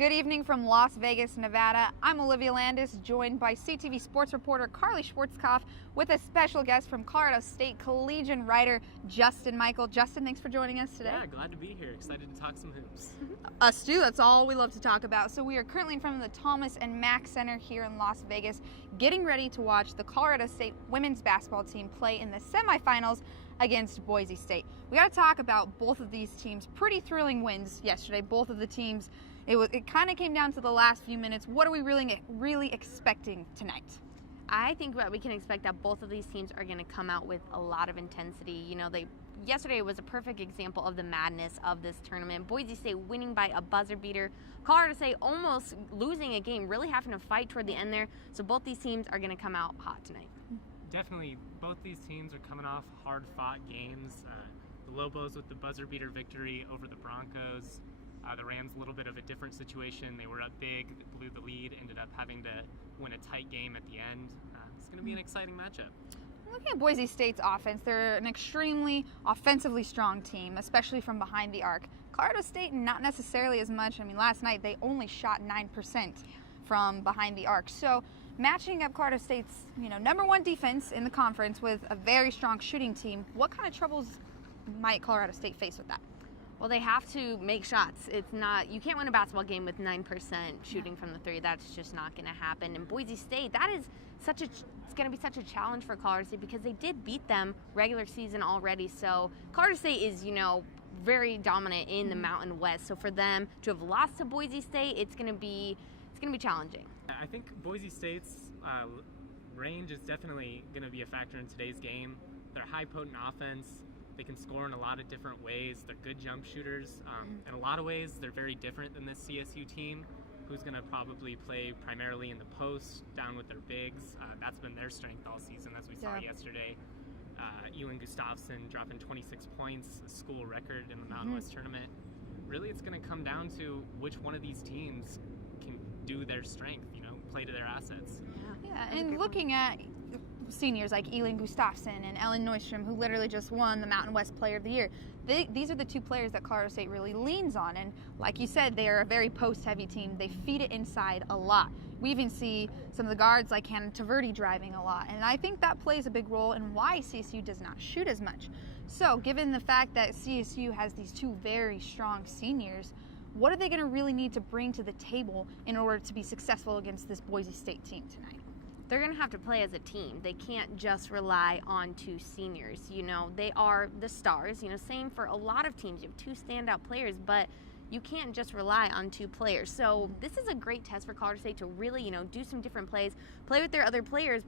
Good evening from Las Vegas, Nevada. I'm Olivia Landis, joined by CTV sports reporter Karlee Schwartzkopf with a special guest from Colorado State Collegian writer Justin Michael. Justin, thanks for joining us today. Yeah, glad to be here. Excited to talk some hoops. Us too, that's all we love to talk about. So we are currently in front of the Thomas and Mack Center here in Las Vegas, getting ready to watch the Colorado State women's basketball team play in the semifinals against Boise State. We got to talk about both of these teams. Pretty thrilling wins yesterday. Both of the teams, it kind of came down to the last few minutes. What are we really expecting tonight? I think what we can expect that both of these teams are going to come out with a lot of intensity. You know, yesterday was a perfect example of the madness of this tournament. Boise State winning by a buzzer beater. Colorado State almost losing a game, really having to fight toward the end there. So both these teams are going to come out hot tonight. Definitely, both these teams are coming off hard-fought games. The Lobos with the buzzer beater victory over the Broncos. The Rams, a little bit of a different situation. They were up big, blew the lead, ended up having to win a tight game at the end. It's going to be an exciting matchup. Looking at Boise State's offense, they're an extremely offensively strong team, especially from behind the arc. Colorado State, not necessarily as much. I mean, last night they only shot 9% from behind the arc. So matching up Colorado State's, number one defense in the conference with a very strong shooting team, what kind of troubles might Colorado State face with that? Well, they have to make shots. You can't win a basketball game with 9% shooting from the three. That's just not going to happen. And Boise State, it's going to be such a challenge for Colorado State because they did beat them regular season already. So Colorado State is, very dominant in the Mountain West. So for them to have lost to Boise State, it's going to be challenging. I think Boise State's range is definitely going to be a factor in today's game. They're high potent offense. They can score in a lot of different ways. They're good jump shooters. In a lot of ways, they're very different than this CSU team, who's going to probably play primarily in the post, down with their bigs. That's been their strength all season, as we saw yesterday. Ewan Gustafson dropping 26 points, a school record in the Mountain West tournament. Really, it's going to come down to which one of these teams can do their strength, play to their assets. Yeah, and looking at seniors like Ewan Gustafson and Ellen Neustrom, who literally just won the Mountain West Player of the Year. These are the two players that Colorado State really leans on. And like you said, they are a very post-heavy team. They feed it inside a lot. We even see some of the guards like Hannah Taverdi driving a lot. And I think that plays a big role in why CSU does not shoot as much. So given the fact that CSU has these two very strong seniors, what are they going to really need to bring to the table in order to be successful against this Boise State team tonight? They're going to have to play as a team. They can't just rely on two seniors. They are the stars. Same for a lot of teams. You have two standout players, but you can't just rely on two players. So this is a great test for Colorado State to really, do some different plays, play with their other players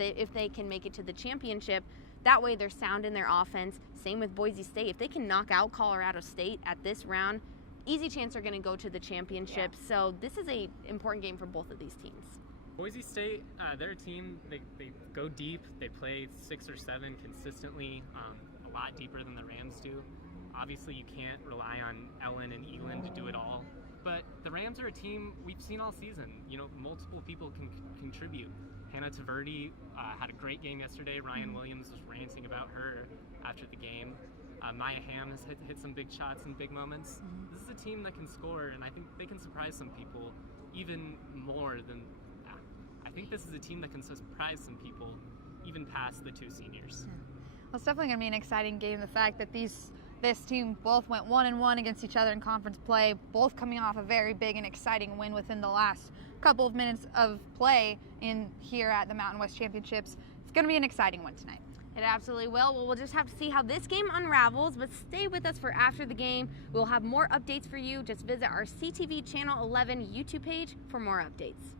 if they can make it to the championship. That way they're sound in their offense. Same with Boise State. If they can knock out Colorado State at this round, easy chance they're going to go to the championship. Yeah. So this is an important game for both of these teams. Boise State, they're a team, they go deep, they play 6 or 7 consistently, a lot deeper than the Rams do. Obviously you can't rely on Ellen and Elin to do it all, but the Rams are a team we've seen all season. Multiple people can contribute. Hannah Taverdi had a great game yesterday. Ryan Williams was ranting about her after the game. Maya Hamm has hit some big shots and big moments. This is a team that can score, and I think they can surprise some people even more than... I think this is a team that can surprise some people, even past the two seniors. Well, it's definitely going to be an exciting game. The fact that this team both went 1-1 against each other in conference play, both coming off a very big and exciting win within the last couple of minutes of play here at the Mountain West Championships. It's going to be an exciting one tonight. It absolutely will. Well, we'll just have to see how this game unravels, but stay with us for after the game. We'll have more updates for you. Just visit our CTV Channel 11 YouTube page for more updates.